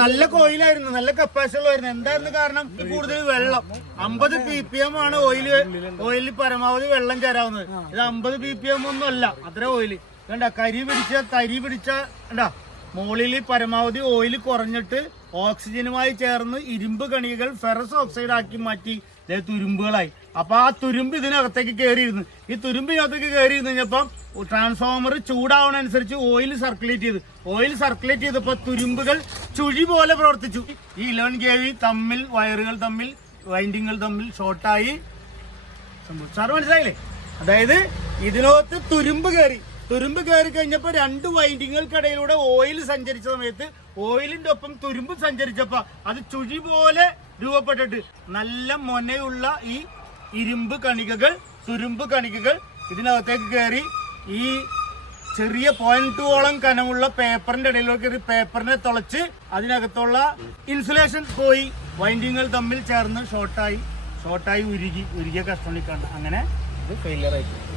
നല്ല കോയിലായിരുന്നു, നല്ല കപ്പാസിറ്റി ഉള്ളായിരുന്നു. എന്തായിരുന്നു കാരണം? കൂടുതൽ വെള്ളം 50 ppm ആണ് ഓയിലിൽ പരമാവധി വെള്ളം ചേരാവുന്നത്. ഇത് 50 ppm ഒന്നും അല്ല, അത്ര ഓയില് കണ്ട. തരി പിടിച്ച കണ്ടാ മുകളിൽ പരമാവധി ഓയിൽ കുറഞ്ഞിട്ട് ഓക്സിജനുമായി ചേർന്ന് ഇരുമ്പ് കണികകൾ ഫെറസ് ഓക്സൈഡ് ആക്കി മാറ്റി തുരുമ്പുകളായി. അപ്പൊ ആ തുരുമ്പ് ഇതിനകത്തേക്ക് കയറിയിരുന്നു. ഈ തുരുമ്പ് ഇതിനകത്തേക്ക് കയറിയിരുന്നു കഴിഞ്ഞപ്പം ട്രാൻസ്ഫോമർ ചൂടാവണനുസരിച്ച് ഓയിൽ സർക്കുലേറ്റ് ചെയ്തപ്പോ തുരുമ്പുകൾ ചുഴി പോലെ പ്രവർത്തിച്ചു. ഈ 11 kV തമ്മിൽ വൈൻഡിങ്ങുകൾ തമ്മിൽ ഷോർട്ടായി. സാർ മനസ്സിലായില്ലേ? അതായത് ഇതിനകത്ത് തുരുമ്പ് കയറി കഴിഞ്ഞപ്പോ 2 വൈൻഡിങ്ങുകൾക്കിടയിലൂടെ ഓയിൽ സഞ്ചരിച്ച സമയത്ത് ഓയിലിന്റെ ഒപ്പം തുരുമ്പ് സഞ്ചരിച്ചപ്പോ അത് ചുഴി പോലെ രൂപപ്പെട്ടിട്ട് നല്ല മൊനയുള്ള ഈ തുരുമ്പ് കണികകൾ ഇതിനകത്തേക്ക് കയറി ഈ ചെറിയ 0.2 കനമുള്ള പേപ്പറിന്റെ ഇടയിലേക്ക് പേപ്പറിനെ തുളച്ച് അതിനകത്തുള്ള ഇൻസുലേഷൻ പോയി വൈൻഡിങ്ങുകൾ തമ്മിൽ ചേർന്ന് ഷോർട്ടായി ഉരുകിയ കഷ്ടണിക്കാണ്. അങ്ങനെ ഇത് ഫെയിലിയർ ആയിട്ട്